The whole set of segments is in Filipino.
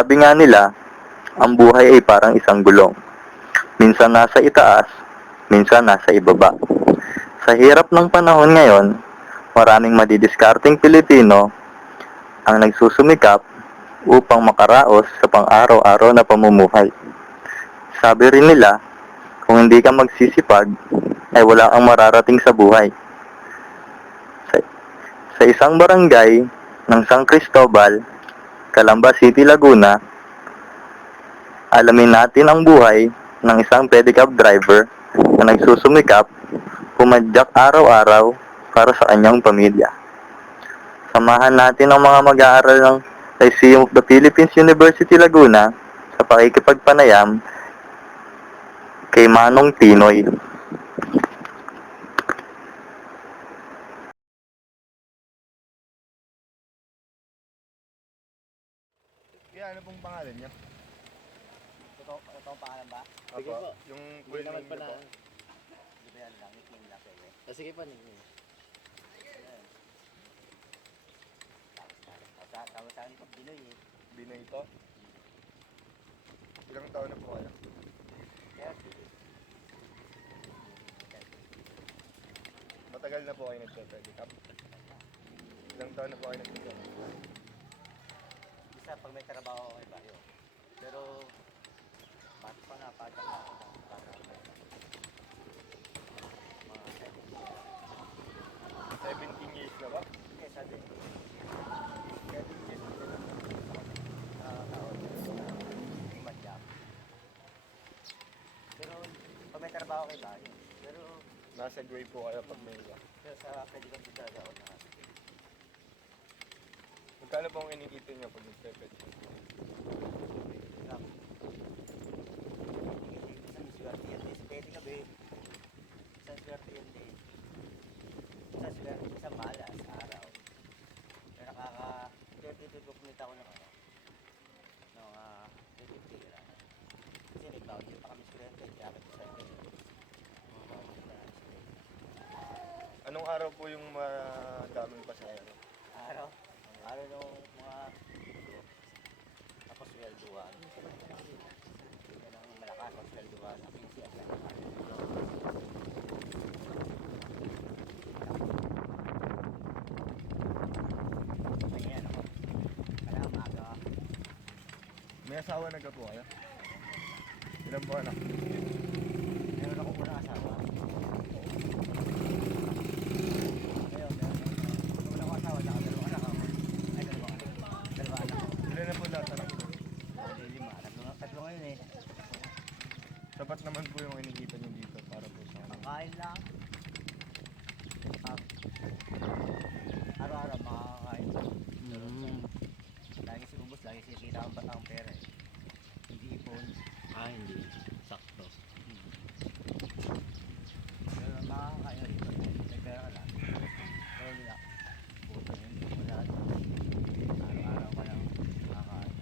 Sabi nga nila, ang buhay ay parang isang gulong. Minsan nasa itaas, minsan nasa ibaba. Sa hirap ng panahon ngayon, maraming madidiskarteng Pilipino ang nagsusumikap upang makaraos sa pang-araw-araw na pamumuhay. Sabi rin nila, kung hindi ka magsisipag, ay wala kang mararating sa buhay. Sa isang barangay ng San Cristobal, Calamba City, Laguna, alamin natin ang buhay ng isang pedicab driver na nagsusumikap, pumadyak araw-araw para sa kanyang pamilya. Samahan natin ang mga mag-aaral ng Lyceum of the Philippines University, Laguna sa pakikipagpanayam kay Manong Tinoy. Kaya ano pong pangalan niyo? Ito ang pangalan ba? Sige po. Yung full name niyo po. Hindi ba yan lang? Nickname lang sa'yo eh. Sige po, nickname. Tawag sa akin pag Binoy eh. Binoy po. Ilang taon na po kayo? Kaya, Matagal na po kayo nagpe-pedicab? Ilang taon na po kayo nagpe-pedicab? isa pag may trabaho ako kay Bayo. Pero, bakit pa napadyak na ako ng bata ako. Mga 17 years na ba? Kaya sabi, 7 years na taon umadyak. Pero, pag may trabaho kay Bayo. Pero, Nasa gray po kayo pag may iba. pero sa pwede kang talaga ako na Magkano po ang inikita niyo pag nagpe-pedicab? isang swerte yan din. Pwede ka ba eh. Isang swerte yan din. Isang swerte, isang malas sa araw. Pero nakaka-30-50 ako ng ano. Ng mga 50 lang. Kasi may boundary pa kami swerte. Kaya kami sa inyo. Anong araw po yung madaming pasahero? Araw. Araw nung mga dito. Tapos swelduhan. Yan ang malakas ang swelduhan. Ang PCS lang naman. Ayan ako. Kailangan maaga. May asawa na ka po kayo? Ilan po anak? Meron ako unang asawa. Meron ako asawa. Dalawang anak ako. Ay, dalawang anak. Ilan na po lahat anak? Lima. Tatlo ngayon eh. Sapat naman po yung inikita niyo dito para po sa ano. Kain lang. Araw-araw makakain. Lagi si ubos, lagi si kita ang pera eh. Hindi ipon. Hindi. Sakto. Pero makakain rito. May pera ka lang. Pero wala. Puto yun. Wala. Araw-araw ka lang makakain.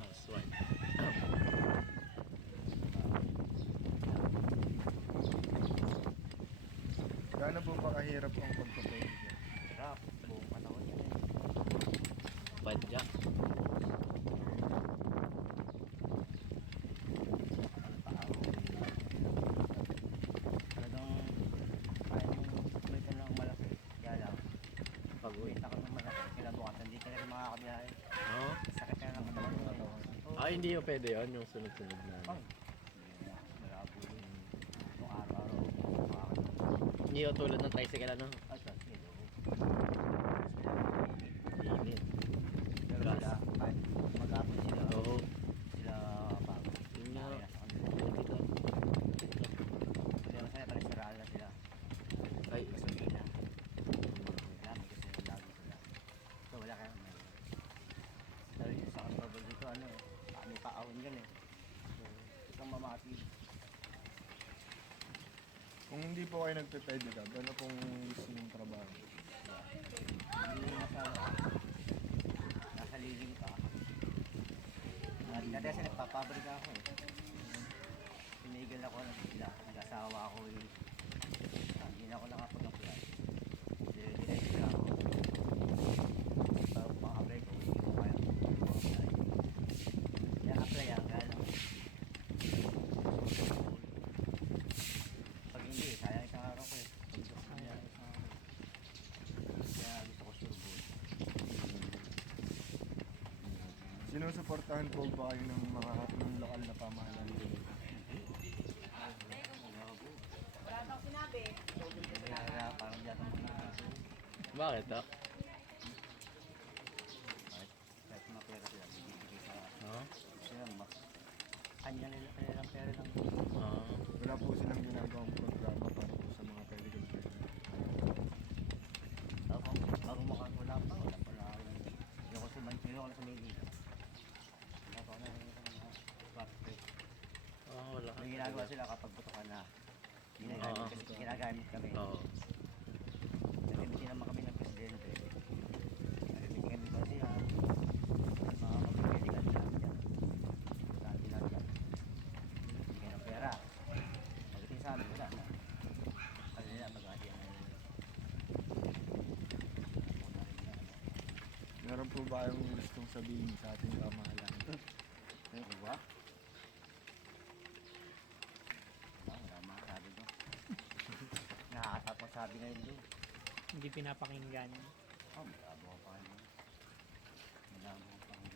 Housewife. Gaano po ba kahirap ang pagpe-pedicab? Hirap. Buong panahon yan eh. Badyak. Talagang kaya mong tuloy ka ng malaki. Kaya lang, pag uwi na ka ng malaki, kinabukasan hindi ka na rin makakabiyahe. Oo. Sakit ka na ng katawan. Hindi yung pwede yun, yung sunod-sunod na. Ay, malabo yun. Kung araw-araw, makakatawa. Hindi yung tulad ng tricycle, ano? Ay, kasi, Init. pero sila, kahit mag-apon sila, Oo. sila bago. Yun nga. Nakaya sa kanila. Dito. Kasi masaya pa rin siraan na sila. Ay, Gusto nila. Kaya may gusto nila lagi sila. So, wala kaya naman. Pero yung sa kababal dito, ano eh, may paahon yan eh. Isang mamati. Kung hindi po kayo nagpe-pedicab, ano pong gusto niyong trabaho? Hindi mo masawa. Nasa liling ka. Dati kasi nagpapabrika ako eh. tumigil ako ng bigla. Nag-asawa ako eh. Hindi na ako nakapag-apply. Diretso na ako. Sa pang-apply ko, hindi ko kaya mag-apply. Kaya apply ang galang. Pag hindi, sayang isang araw ko eh. Sayang isang araw. Kaya gusto ko sure board. Sinusuportahan po ba kayo ng mga ng lokal na pamahalaan dito? Kaya parang dyan ang mga Bakit ah? kahit mga pera sila, bibigay sa Ah? sila kanya nila kanilang pera lang. Ah. Wala po silang ginagawang programa para po sa mga pedigree breeder. Bago makakula pa, wala pa lang. Hindi ako sumigil. Wala pa ako na rin mga swap trade. Ah, wala. May ginagawa sila kapag butukan na. Ginagamit kasi ginagamit kami. Oo. Nagamitin naman kami ng presidente. Nagamitin kami ba siya? Mga kapiligan namin dyan. Dati lang dyan. Bigyan ng pera. Pagdating sa amin, wala na. Kasi nila mag-ati ang Meron po ba kayong gustong sabihin sa ating pamahalaan? diba? Wala masabi doon. Nakakatapos sabi ngayon doon. Hindi pinapakinggan. Oh, malabo pa rin. Malabo pa rin.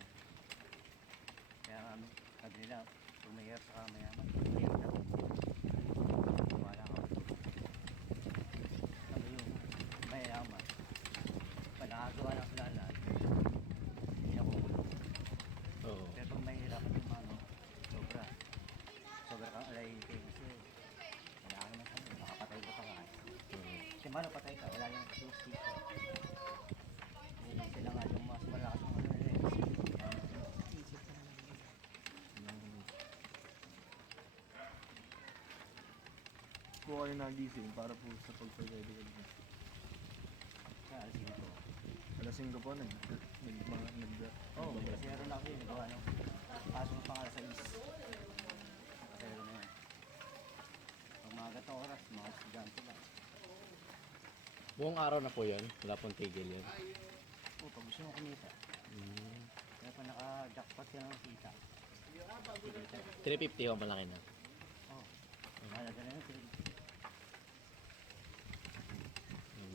Kaya kami, sabi nila, kung mahirap sa mayaman, mahirap na. Wala ka. Sabi yung mayaman, pag nakagawa ng planan, hindi na kukulong. Oo. Pero pag mahirapan yung ano, sobra. Sobra kang alayite kasi wala ka naman sabi, makapatay ka pa nga. Kasi mano patay ka, wala yung justice. Sila nga yung mas malakas ng ano nila eh. Po kayo nagising para po sa pagpapedigree breeder. Sa alsin ko. Alas 5 po nag Oo, kasi meron ako yun. Gawa nung pasok ng pangalas sa is. Pero na yan. Pag mga gatong oras, mga estudyante lang. Buong araw na po yun. Wala pong tigil yun. Oo, pag gusto mo kumita. Kaya pa naka-jackpot yan ang kita. 350 ho, malaki na. Oo. Mahalaga na yun.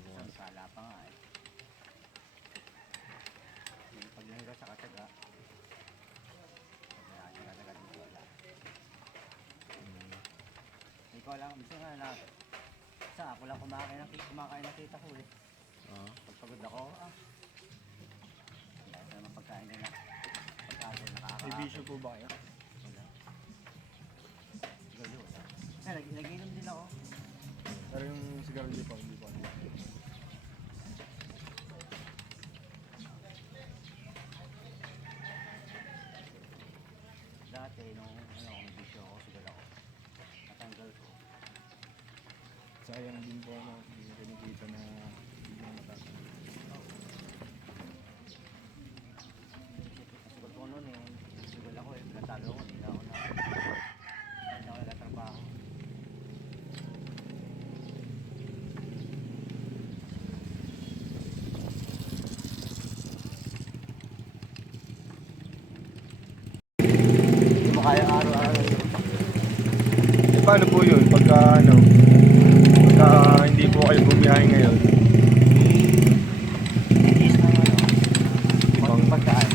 Isang sala pa nga eh. Yung pag nahirap sa kataga, kataga dito wala. Hindi ko alam, gusto nga na, ako lang kumakain ng kita ko eh. Ah. Pag pagod ako, dahil sa naman pagkain nila, pagkain May bisyo po ba kayo? wala. Sigarilyo wala. Nag-inom din ako. Pero yung sigarilyo po, hindi po. Dati, nung may bisyo ako, sigal ako. Natanggal ko. Sayang din po yung kinikita na hindi mo matatang. Sigal ko noon eh. Sigal ako eh. Pinatalo ko. Hindi na ako nagtatrabaho. Hindi mo kaya araw-araw yun. Eh, paano po yun? Pagka hindi po kayo bumiyahe ngayon, Is ng pagkaan.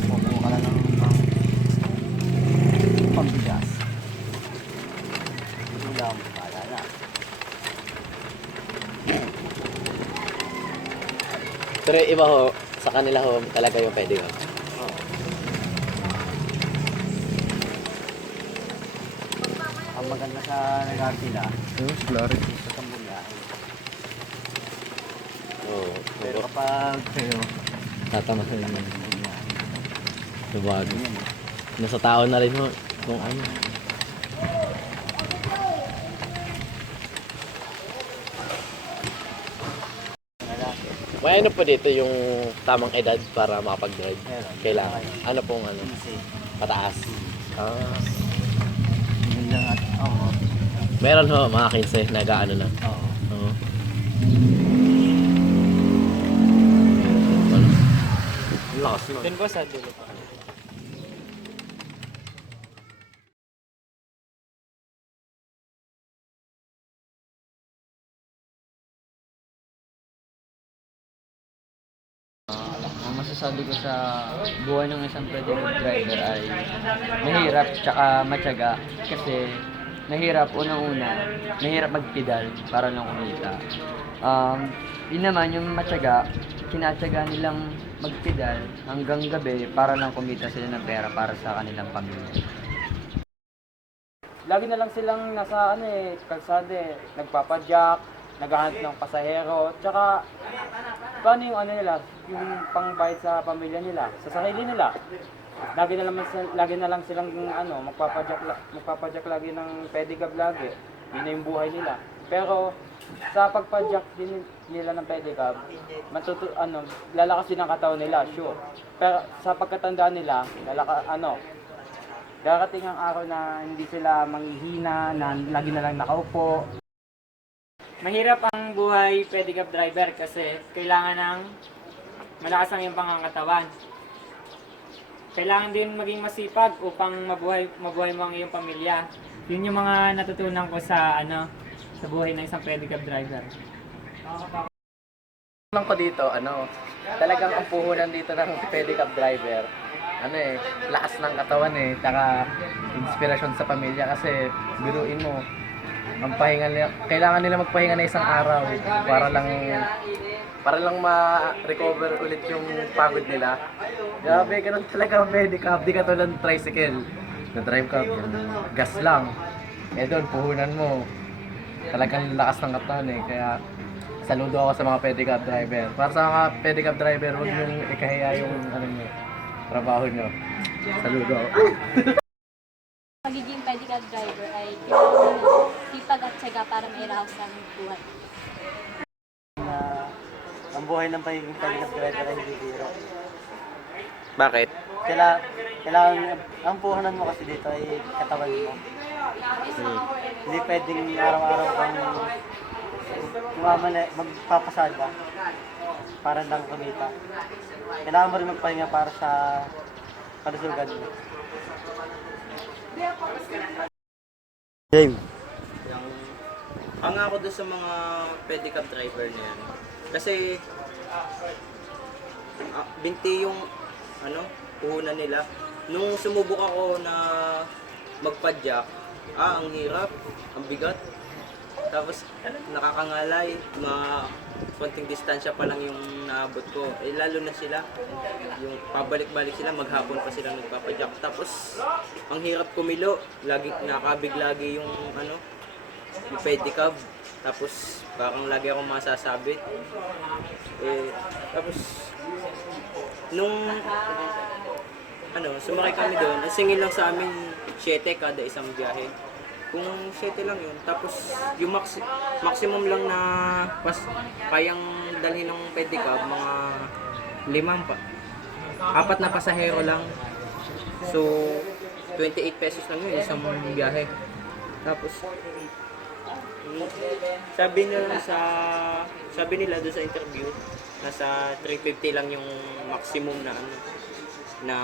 Kukuha ka lang ng pambigas. Ulam, kala na. Pero yung iba ho, sa kanila ho, talaga yung pwede ho. Ang maganda sa regard nila, yung clarity. sa sambuliyahe. Oo. Pero kapag sa'yo, Tatama sa sambuliyahe. Diba? Yan eh. Nasa tao na rin ho. Kung ano. Lalaki. May ano po dito yung tamang edad para makapag-drive? Meron. Kailangan. Ano pong ano? Easy. Pataas. Ah. Hindi lang at oo. Meron ho, mga 15, nag-ano na. Oo. Oo. Ang lakas nun. Doon po sa dulo po. Ang masasabi ko sa buhay ng isang pedicab driver ay mahirap tsaka matyaga kasi mahirap unang-una, mahirap magpedal para lang kumita. Yun naman yung matyaga, tinatyaga nilang magpedal hanggang gabi para lang kumita sila ng pera para sa kanilang pamilya. Lagi na lang silang nasa kalsada nagpapadyak, naghahanap ng pasahero, tsaka paano yung nila, yung pangbayad sa pamilya nila, sa sarili nila. Lagi na lang silang magpapadyak lagi ng pedicab lagi. Yun na yung buhay nila. Pero sa pagpadyak din nila ng pedicab, lalakasin ang katawan nila, sure. Pero sa pagkatandaan nila, darating ang araw na hindi sila manghihina, na lagi na lang nakaupo. Mahirap ang buhay pedicab driver kasi kailangan ng malakas ang iyong pangangatawan. Kailangan din maging masipag upang mabuhay mo ang iyong pamilya. Yun yung mga natutunan ko sa sa buhay ng isang pedicab driver. Lang ko dito, talagang ang puhunan dito ng pedicab driver. Lakas ng katawan taka inspirasyon sa pamilya kasi biruin mo, ang pahinga nila, kailangan nila magpahinga na isang araw para lang ma-recover ulit yung pagod nila. Grabe, ganun talaga ang pedicab, di ka tulad ng tricycle. Na-drive ka, gas lang. Doon, puhunan mo. Talagang lakas ng katawan kaya saludo ako sa mga pedicab driver. Para sa mga pedicab driver, huwag niyong ikahiya yung trabaho niyo. Saludo ako. Pagiging pedicab driver ay kailangan ng sipag at tiyaga para mairaos ang buhay. Ang buhay ng pagiging pedicab driver ay hindi biro. Bakit? Kailangan, ang puhunan mo kasi dito ay katawan mo. Hindi pwedeng araw-araw kang magpapasada para lang kumita. Kailangan mo rin magpahinga para sa kalusugan mo. James, Ang ako doon sa mga pedicab driver na yan. Kasi binti yung puhunan nila. Nung sumubok ako na magpadyak, ang hirap, ang bigat. Tapos nakakangalay, konting distansya pa lang yung naabot ko. Lalo na sila, yung pabalik-balik sila, maghapon pa sila nagpapadyak. Tapos ang hirap kumilo, nakabig lagi yung yung pedicab. Tapos parang lagi akong masasabit. Tapos nung sumakay kami doon, singil lang sa amin 7 kada isang biyahe. Kung 7 lang yun, tapos yung maximum lang na kayang dalhin ng pedicab, mga 4 na pasahero lang. So 28 pesos lang yun, isang biyahe. Tapos sabi nila doon sa interview, nasa 350 lang yung maximum na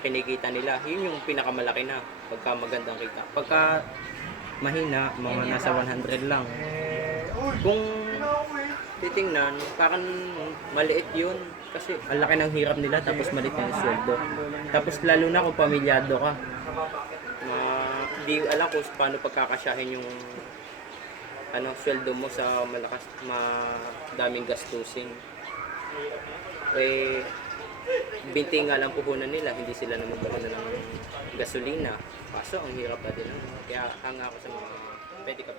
kinikita nila. Yun yung pinakamalaki na pagka magandang kita. Pagka mahina, mga nasa 100 lang. Kung titingnan, parang maliit yun. Kasi ang laki ng hirap nila, tapos maliit yung sweldo. Tapos lalo na kung pamilyado ka. Hindi alam kung paano pagkakasyahin yung sweldo mo sa daming gastusin. Binti nga lang puhunan nila, hindi sila naman puhunan ng gasolina. Kaso ang hirap natin. Kaya hanga ako sa mga pedicab.